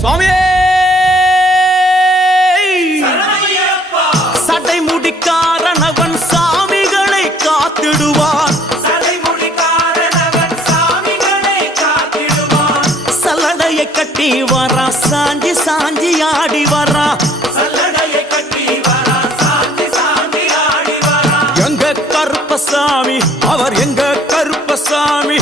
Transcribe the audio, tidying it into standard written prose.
சுவாமியே சடை முடிக்காரனவன் சாமிகளை காத்திடுவான். சல்லடையை கட்டி வரா சாஞ்சி சாஞ்சி ஆடி வரா. எங்க கருப்பசாமி அவர் எங்க கருப்பசாமி